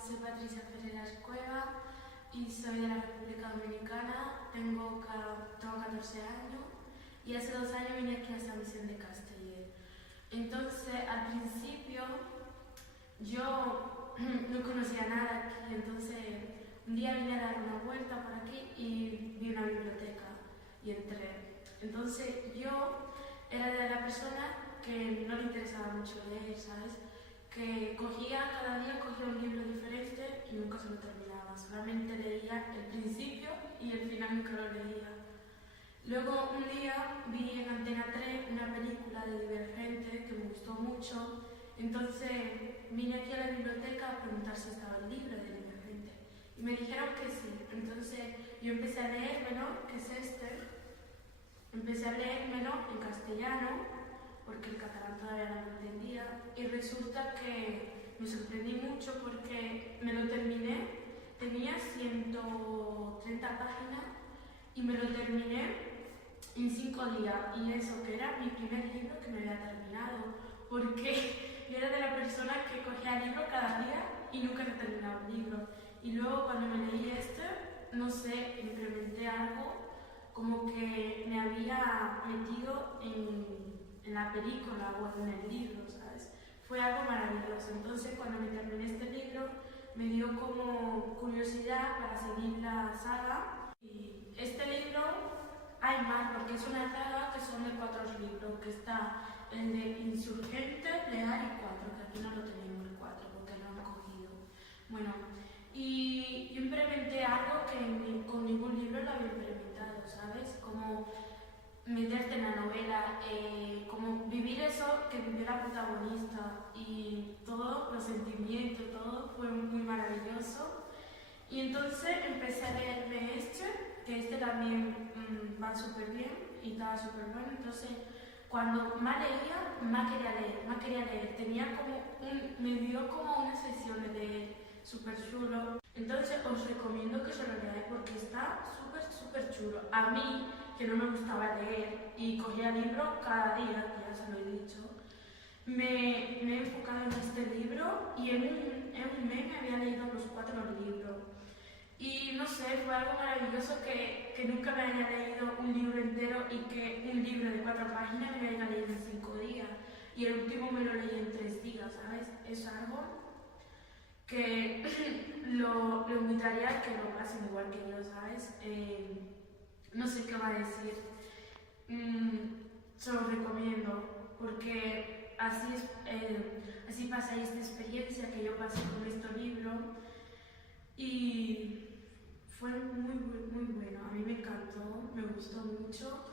soy Patricia Ferreras Cueva y soy de la República Dominicana. Tengo 14 años y hace 2 años vine aquí a San Vicente de Castellet. Entonces, al principio, yo no conocía nada aquí, entonces un día vine a dar una vuelta por aquí y vi una biblioteca y entré. Entonces, yo era de la persona que no le interesaba mucho leer, ¿sabes? Que cada día cogía un libro diferente y nunca se lo terminaba. Solamente leía el principio y el final nunca lo leía. Luego un día vi en Antena 3 una película de Divergente que me gustó mucho. Entonces vine aquí a la biblioteca a preguntar si estaba el libro de Divergente. Y me dijeron que sí. Entonces yo empecé a leérmelo, que es este. Empecé a leérmelo en castellano, porque el catalán todavía no lo entendía, y resulta que me sorprendí mucho porque me lo terminé, tenía 130 páginas y me lo terminé en 5 días, y eso que era mi primer libro que me había terminado, porque yo era de la persona que cogía libro cada día y nunca se terminaba un libro. Y luego cuando me leí este, no sé, implementé algo como que me había metido en la película o en el libro, ¿sabes? Fue algo maravilloso. Entonces, cuando me terminé este libro, me dio como curiosidad para seguir la saga. Y este libro hay más, porque es una saga que son de 4 libros, que está el de Insurgente, Leal y 4, que aquí no lo tenemos el 4, porque lo han cogido. Bueno, y yo implementé algo que con ningún libro lo había implementado, ¿sabes? Como meterte en la novela, como vivir eso que vivió la protagonista, y todos los sentimientos, todo fue muy maravilloso. Y entonces empecé a leerme que este también va súper bien y estaba súper bueno. Entonces, cuando más leía, más quería leer. Me dio como una sesión de leer súper chulo. Entonces, os recomiendo que se lo leáis porque está súper chulo. A mí, que no me gustaba leer y cogía libros cada día, que ya se lo he dicho, me he enfocado en este libro y en un mes me había leído los 4 libros. Y no sé, fue algo maravilloso que nunca me haya leído un libro entero y que un libro de 4 páginas me haya leído en 5 días. Y el último me lo leí en 3 días, ¿sabes? Es algo que lo invitaría a que lo pasen igual que yo, ¿sabes? No sé qué va a decir. Se lo recomiendo porque así pasáis esta experiencia que yo pasé con este libro. Y fue muy bueno, a mí me encantó, me gustó mucho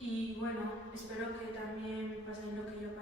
y bueno, espero que también paséis lo que yo